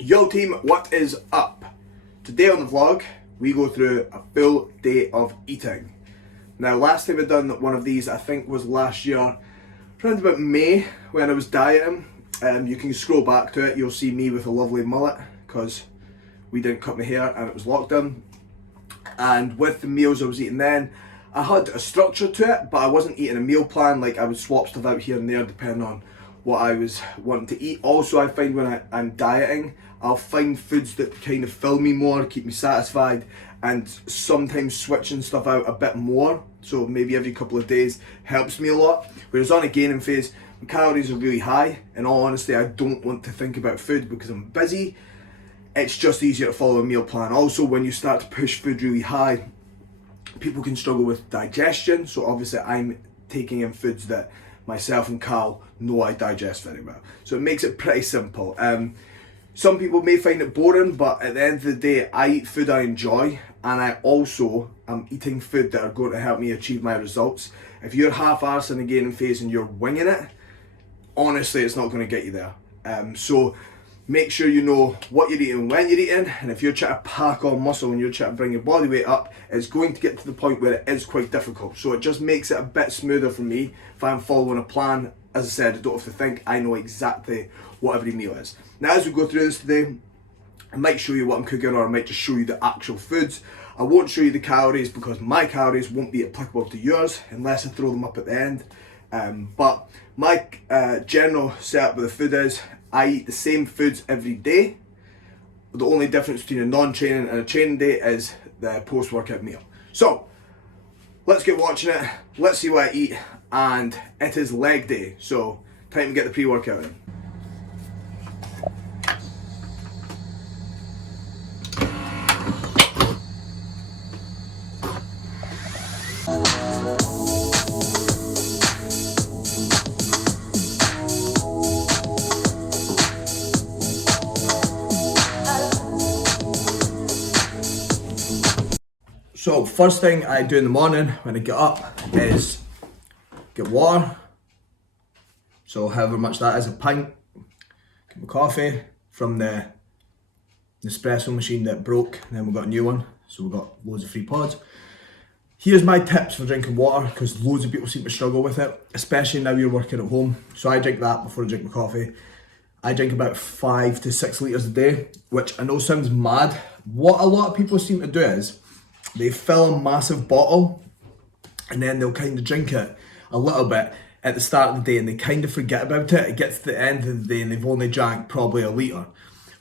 Yo team, what is up? Today on the vlog, we go through a full day of eating. Now last time I done one of these, I think was last year, around about May, when I was dieting. You can scroll back to it, you'll see me with a lovely mullet, because we didn't cut my hair and it was lockdown. And with the meals I was eating then, I had a structure to it, but I wasn't eating a meal plan. Like I would swap stuff out here and there depending on what I was wanting to eat. Also, I find when I'm dieting, I'll find foods that kind of fill me more, keep me satisfied, and sometimes switching stuff out a bit more, so maybe every couple of days, helps me a lot. Whereas on a gaining phase, my calories are really high, and all honesty, I don't want to think about food because I'm busy. It's just easier to follow a meal plan. Also, when you start to push food really high, people can struggle with digestion, so obviously I'm taking in foods that myself and Carl know I digest very well. So it makes it pretty simple. Some people may find it boring, but at the end of the day, I eat food I enjoy, and I also am eating food that are going to help me achieve my results. If you're half-arsed in a gaining phase and you're winging it, honestly, it's not going to get you there. So make sure you know what you're eating, when you're eating, and if you're trying to pack on muscle and you're trying to bring your body weight up, it's going to get to the point where it is quite difficult. So it just makes it a bit smoother for me if I'm following a plan. As I said, I don't have to think, I know exactly what every meal is. Now as we go through this today, I might show you what I'm cooking, or I might just show you the actual foods. I won't show you the calories because my calories won't be applicable to yours unless I throw them up at the end. But my general setup with the food is, I eat the same foods every day. The only difference between a non-training and a training day is the post-workout meal. So, let's get watching it, let's see what I eat, and it is leg day, so time to get the pre-workout in. So first thing I do in the morning when I get up is get water. So however much that is, a pint. Get my coffee from the espresso machine that broke, and then we got a new one. So we've got loads of free pods. Here's my tips for drinking water, because loads of people seem to struggle with it, especially now you're working at home. So I drink that before I drink my coffee. I drink about 5 to 6 litres a day, which I know sounds mad. What a lot of people seem to do is, they fill a massive bottle and then they'll kind of drink it a little bit at the start of the day and they kind of forget about it. It gets to the end of the day and they've only drank probably a litre.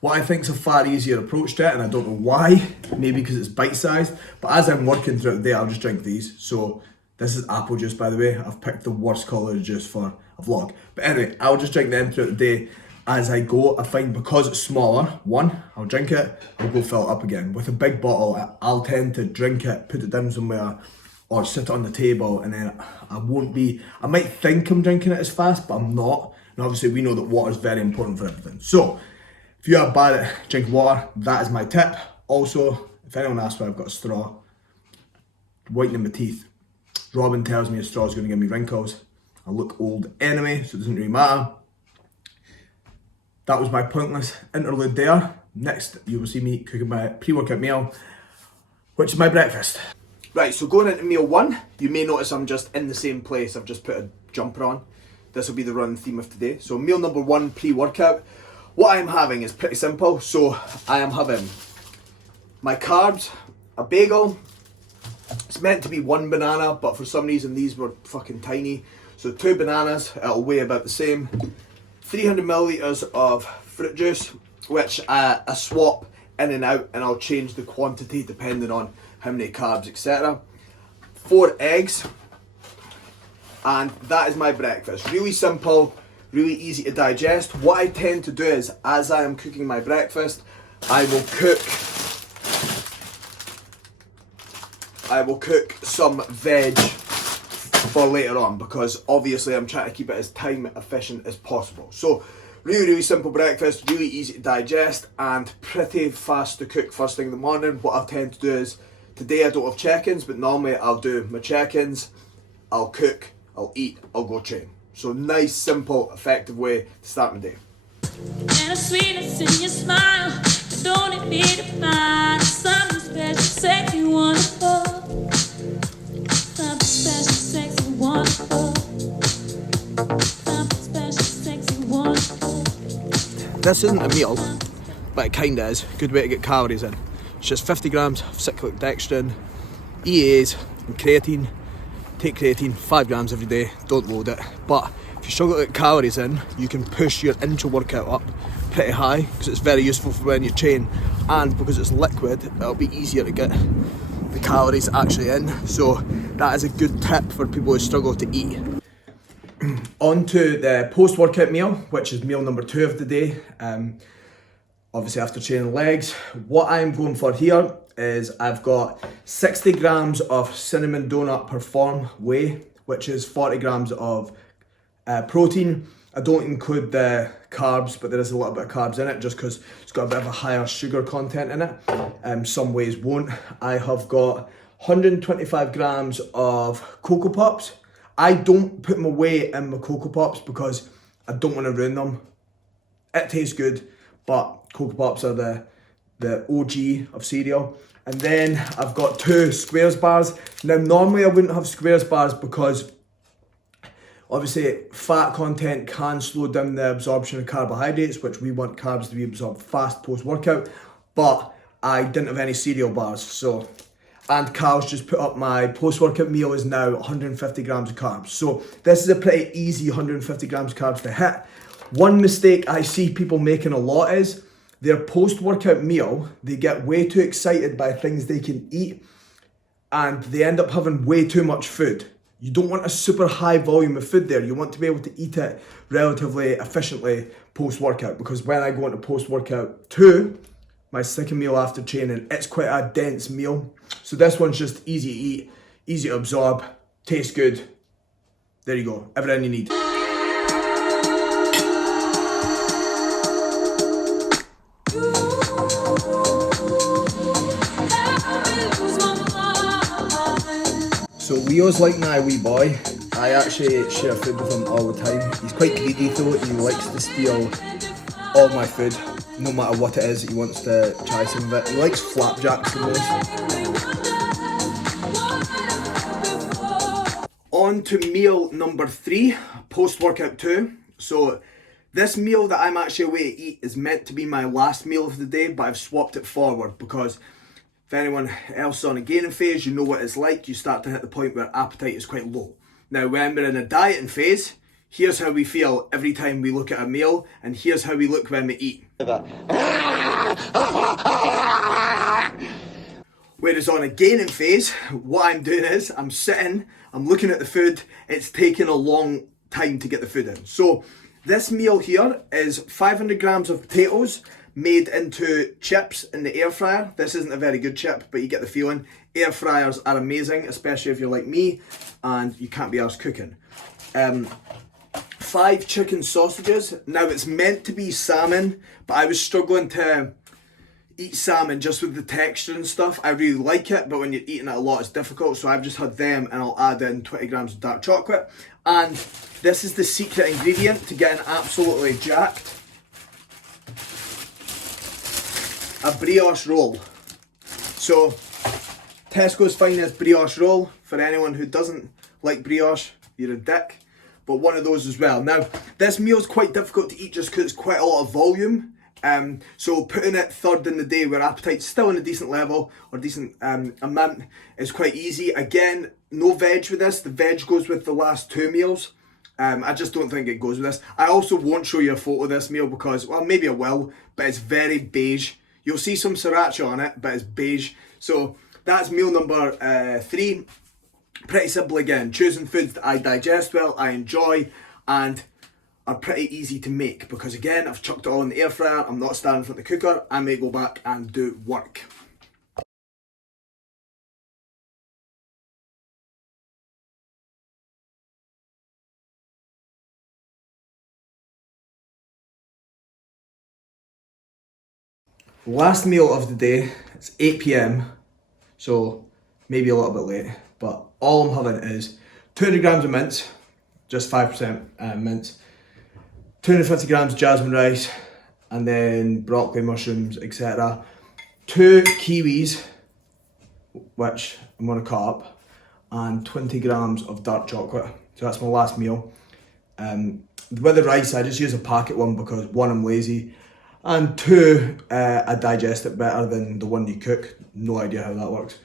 What I think is a far easier approach to it, and I don't know why, maybe because it's bite-sized, but as I'm working throughout the day, I'll just drink these. So this is apple juice, by the way. I've picked the worst colour of juice for a vlog. But anyway, I'll just drink them throughout the day. As I go, I find because it's smaller, one, I'll drink it, I'll go fill it up again. With a big bottle, I'll tend to drink it, put it down somewhere, or sit it on the table, and then I might think I'm drinking it as fast, but I'm not. And obviously we know that water is very important for everything. So, if you are bad at drinking water, that is my tip. Also, if anyone asks why I've got a straw, whitening my teeth. Robin tells me a straw is going to give me wrinkles. I look old anyway, so it doesn't really matter. That was my pointless interlude there. Next, you will see me cooking my pre-workout meal, which is my breakfast. Right, so going into meal one, you may notice I'm just in the same place. I've just put a jumper on. This will be the run theme of today. So meal number one, pre-workout. What I'm having is pretty simple. So I am having my carbs, a bagel. It's meant to be one banana, but for some reason these were fucking tiny. So 2 bananas, it'll weigh about the same. 300 millilitres of fruit juice, which I swap in and out, and I'll change the quantity depending on how many carbs, etc. 4 eggs, and that is my breakfast. Really simple, really easy to digest. What I tend to do is, as I am cooking my breakfast, I will cook some veg for later on, because obviously I'm trying to keep it as time efficient as possible. So really simple breakfast, really easy to digest and pretty fast to cook first thing in the morning. What I tend to do is, today I don't have check-ins, but normally I'll do my check-ins, I'll cook, I'll eat, I'll go train. So nice, simple, effective way to start my day. And a sweetness in your smile, me to find something special, sexy, wonderful. Something special, sexy, wonderful. Something special, sexy, wonderful. This isn't a meal, but it kinda is. Good way to get calories in. It's just 50 grams of cyclic dextrin, EAs, and creatine. Take creatine, 5 grams every day, don't load it. But if you struggle to get calories in, you can push your intra-workout up pretty high, because it's very useful for when you train, and because it's liquid, it'll be easier to get the calories actually in. So that is a good tip for people who struggle to eat. On to the post-workout meal, which is meal number 2 of the day. Obviously after training legs. What I'm going for here is I've got 60 grams of cinnamon donut perform whey, which is 40 grams of protein. I don't include the carbs, but there is a little bit of carbs in it just because it's got a bit of a higher sugar content in it. Some wheys won't. I have got 125 grams of Cocoa Pops. I don't put my whey in my Cocoa Pops because I don't want to ruin them. It tastes good, but Cocoa Pops are the OG of cereal. And then I've got 2 Squares bars. Now normally I wouldn't have Squares bars because obviously fat content can slow down the absorption of carbohydrates, which we want carbs to be absorbed fast post-workout, but I didn't have any cereal bars. So, and Carl's just put up my post-workout meal is now 150 grams of carbs. So this is a pretty easy 150 grams of carbs to hit. One mistake I see people making a lot is their post-workout meal, they get way too excited by things they can eat and they end up having way too much food. You don't want a super high volume of food there. You want to be able to eat it relatively efficiently post-workout, because when I go into post-workout 2, my second meal after training, it's quite a dense meal. So this one's just easy to eat, easy to absorb, tastes good. There you go, everything you need. So Leo's like my wee boy. I actually share food with him all the time. He's quite greedy though. He likes to steal all my food, no matter what it is. He wants to try some of it. He likes flapjacks the most. On to meal number 3, post-workout 2. So this meal that I'm actually away to eat is meant to be my last meal of the day, but I've swapped it forward because if anyone else is on a gaining phase, you know what it's like. You start to hit the point where appetite is quite low. Now, when we're in a dieting phase, here's how we feel every time we look at a meal, and here's how we look when we eat. Whereas on a gaining phase, what I'm doing is I'm sitting, I'm looking at the food, it's taking a long time to get the food in. So this meal here is 500 grams of potatoes, made into chips in the air fryer. This isn't a very good chip, but you get the feeling. Air fryers are amazing, especially if you're like me and you can't be arsed cooking. 5 chicken sausages. Now it's meant to be salmon, but I was struggling to eat salmon just with the texture and stuff. I really like it, but when you're eating it a lot, it's difficult. So I've just had them, and I'll add in 20 grams of dark chocolate. And this is the secret ingredient to getting absolutely jacked. A brioche roll. So Tesco's finest brioche roll. For anyone who doesn't like brioche, you're a dick. But one of those as well. Now, this meal's quite difficult to eat just because it's quite a lot of volume. So putting it third in the day where appetite's still in a decent level or decent amount is quite easy. Again, no veg with this. The veg goes with the last 2 meals. I just don't think it goes with this. I also won't show you a photo of this meal because, well, maybe I will, but it's very beige. You'll see some sriracha on it, but it's beige. So that's meal number 3. Pretty simple again, choosing foods that I digest well, I enjoy, and are pretty easy to make. Because again, I've chucked it all in the air fryer, I'm not standing in front of the cooker, I may go back and do work. Last meal of the day, it's 8 PM, so maybe a little bit late, but all I'm having is 200 grams of mince, just 5% mince, 250 grams jasmine rice, and then broccoli, mushrooms, etc. 2 kiwis, which I'm going to cut up, and 20 grams of dark chocolate. So that's my last meal. With the rice, I just use a packet one because 1, I'm lazy, and 2, I digest it better than the one you cook. No idea how that works.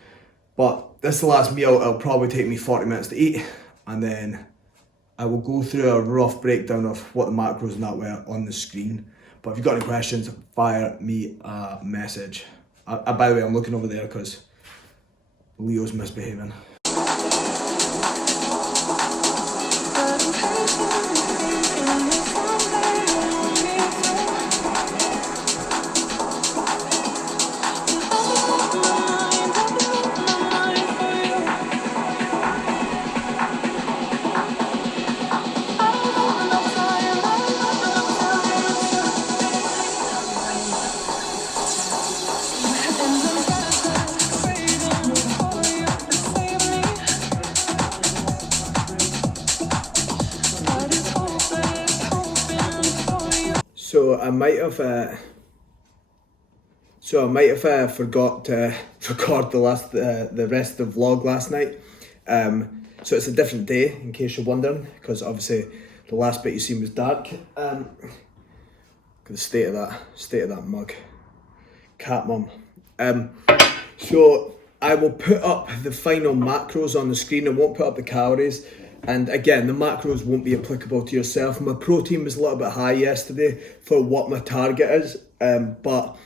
But this is the last meal. It'll probably take me 40 minutes to eat, and then I will go through a rough breakdown of what the macros and that were on the screen. But if you've got any questions, fire me a message. By the way, I'm looking over there because Leo's misbehaving. So I might have forgot to record the rest of the vlog last night. So it's a different day, in case you're wondering, because obviously the last bit you seen was dark. The state of that mug, cat mum. So I will put up the final macros on the screen. I won't put up the calories. And again, the macros won't be applicable to yourself. My protein was a little bit high yesterday for what my target is, but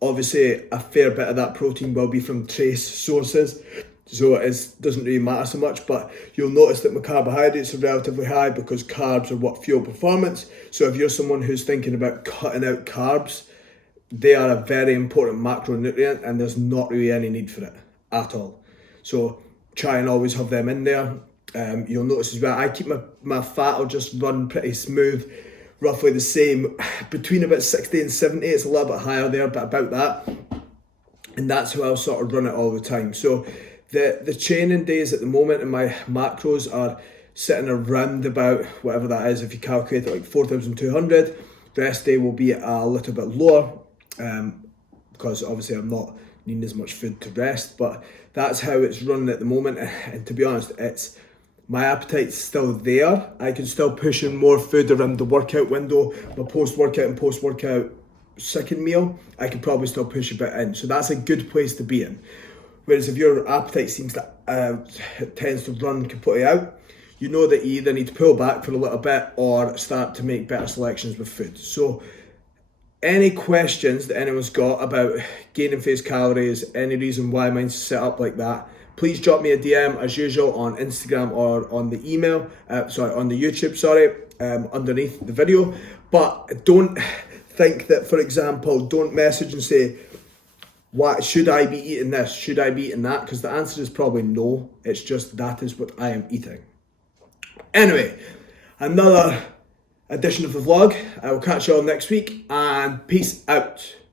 obviously a fair bit of that protein will be from trace sources, so it doesn't really matter so much. But you'll notice that my carbohydrates are relatively high because carbs are what fuel performance. So if you're someone who's thinking about cutting out carbs, they are a very important macronutrient, and there's not really any need for it at all. So try and always have them in there. You'll notice as well, I keep my fat will just run pretty smooth, roughly the same, between about 60 and 70. It's a little bit higher there, but about that. And that's how I'll sort of run it all the time. So the training days at the moment in my macros are sitting around about, whatever that is, if you calculate it, like 4,200. Rest day will be a little bit lower, because obviously I'm not needing as much food to rest, but that's how it's running at the moment. And to be honest, my appetite's still there. I can still push in more food around the workout window, my post-workout and post-workout second meal. I could probably still push a bit in. So that's a good place to be in. Whereas if your appetite tends to run completely out, you know that you either need to pull back for a little bit or start to make better selections with food. So any questions that anyone's got about gaining face calories, any reason why mine's set up like that, please drop me a DM as usual on Instagram or on the email, on the YouTube, underneath the video. But don't think that, for example, don't message and say, "What should I be eating this? Should I be eating that?" Because the answer is probably no. It's just that is what I am eating. Anyway, another edition of the vlog. I will catch you all next week, and peace out.